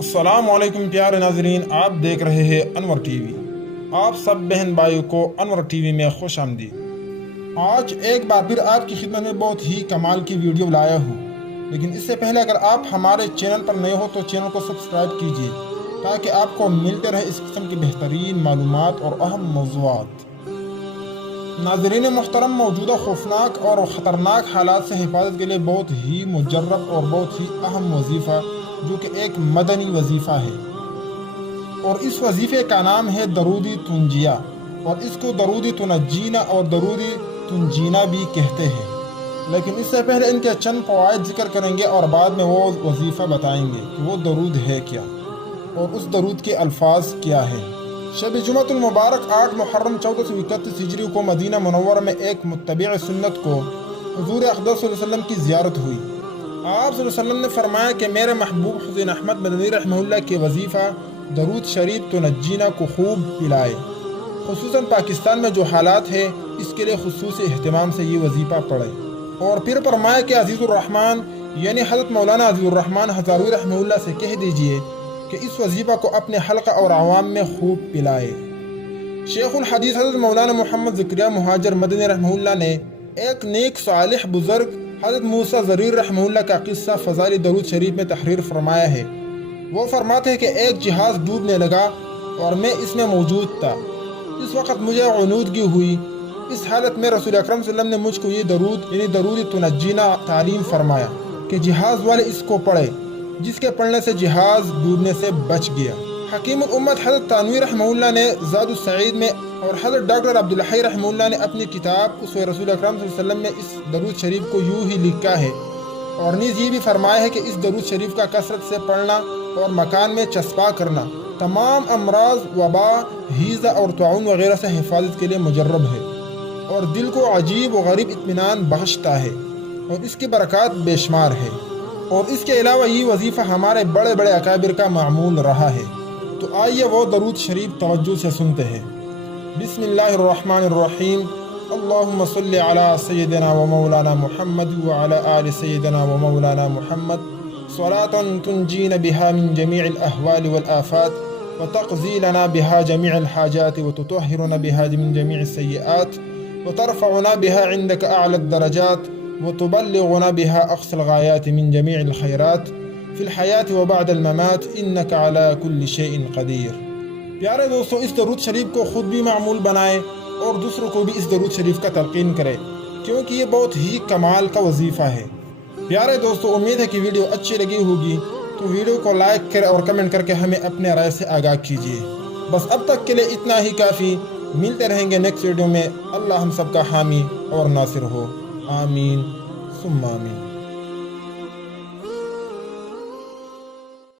السلام علیکم پیارے ناظرین، آپ دیکھ رہے ہیں انور ٹی وی۔ آپ سب بہن بھائیوں کو انور ٹی وی میں خوش آمدید۔ آج ایک بار پھر آپ کی خدمت میں بہت ہی کمال کی ویڈیو لایا ہوں، لیکن اس سے پہلے اگر آپ ہمارے چینل پر نئے ہو تو چینل کو سبسکرائب کیجیے تاکہ آپ کو ملتے رہے اس قسم کی بہترین معلومات اور اہم موضوعات۔ ناظرین محترم، موجودہ خوفناک اور خطرناک حالات سے حفاظت کے لیے بہت ہی مجرب اور بہت ہی اہم وظیفہ جو کہ ایک مدنی وظیفہ ہے، اور اس وظیفے کا نام ہے درودی تنجیہ، اور اس کو درودی تنجینا اور درودی تنجینا بھی کہتے ہیں۔ لیکن اس سے پہلے ان کے چند فوائد ذکر کریں گے اور بعد میں وہ وظیفہ بتائیں گے کہ وہ درود ہے کیا اور اس درود کے الفاظ کیا ہیں۔ شب جمعۃ المبارک 8 محرم 1431 ہجری کو مدینہ منورہ میں ایک متبع سنت کو حضور اقدس صلی اللہ علیہ وسلم کی زیارت ہوئی۔ آپ صلی اللہ علیہ وسلم نے فرمایا کہ میرے محبوب حسین احمد مدنی رحمہ اللہ کے وظیفہ درود شریف تنجینا کو خوب پلائے، خصوصاً پاکستان میں جو حالات ہے اس کے لیے خصوصی اہتمام سے یہ وظیفہ پڑھے۔ اور پھر فرمایا کہ عزیز الرحمن یعنی حضرت مولانا عزیز الرحمن ہزاروی رحمہ اللہ سے کہہ دیجئے کہ اس وظیفہ کو اپنے حلقہ اور عوام میں خوب پلائے۔ شیخ الحدیث حضرت مولانا محمد زکریا مہاجر مدنی رحمہ اللہ نے ایک نیک صالح بزرگ حضرت موسیٰ ضریر رحمہ اللہ کا قصہ فضائل درود شریف میں تحریر فرمایا ہے۔ وہ فرماتے ہیں کہ ایک جہاز ڈوبنے لگا اور میں اس میں موجود تھا۔ اس وقت مجھے عنودگی ہوئی۔ اس حالت میں رسول اکرم صلی اللہ علیہ وسلم نے مجھ کو یہ درود یعنی درود تنجینا تعلیم فرمایا کہ جہاز والے اس کو پڑھے، جس کے پڑھنے سے جہاز ڈوبنے سے بچ گیا۔ حکیم الامت حضرت تانوی رحمہ اللہ نے زاد السعید میں اور حضرت ڈاکٹر عبدالحی رحمہ اللہ نے اپنی کتاب اسوہ رسول اکرم صلی اللہ علیہ وسلم میں اس درود شریف کو یوں ہی لکھا ہے، اور نیز یہ بھی فرمایا ہے کہ اس درود شریف کا کثرت سے پڑھنا اور مکان میں چسپاں کرنا تمام امراض، وبا، ہیضہ اور طاعون وغیرہ سے حفاظت کے لیے مجرب ہے، اور دل کو عجیب و غریب اطمینان بخشتا ہے، اور اس کی برکات بے شمار ہے۔ اور اس کے علاوہ یہ وظیفہ ہمارے بڑے بڑے اکابر کا معمول رہا ہے۔ تو آئیے وہ درود شریف توجہ سے سنتے ہیں۔ بسم اللہ الرحمن الرحیم۔ اللہم صلی علی سیدنا و مولانا محمد وعلی آل سیدنا و مولانا محمد صلاة تنجین بها من جمیع الاحوال والآفات وتقضی لنا بها جمیع الحاجات وتطہرنا بها من جمیع السیئات وترفعنا بها عندك اعلی الدرجات وتبلغنا بها اقصى الغایات من جمیع الخیرات فی الحیات وبعد الممات انک علی کل شیء قدیر۔ پیارے دوستو، اس درود شریف کو خود بھی معمول بنائے اور دوسروں کو بھی اس درود شریف کا تلقین کرے، کیونکہ یہ بہت ہی کمال کا وظیفہ ہے۔ پیارے دوستو، امید ہے کہ ویڈیو اچھی لگی ہوگی، تو ویڈیو کو لائک کریں اور کمنٹ کر کے ہمیں اپنے رائے سے آگاہ کیجیے۔ بس اب تک کے لیے اتنا ہی کافی، ملتے رہیں گے نیکسٹ ویڈیو میں۔ اللہ ہم سب کا حامی اور ناصر ہو، آمین ثم آمین۔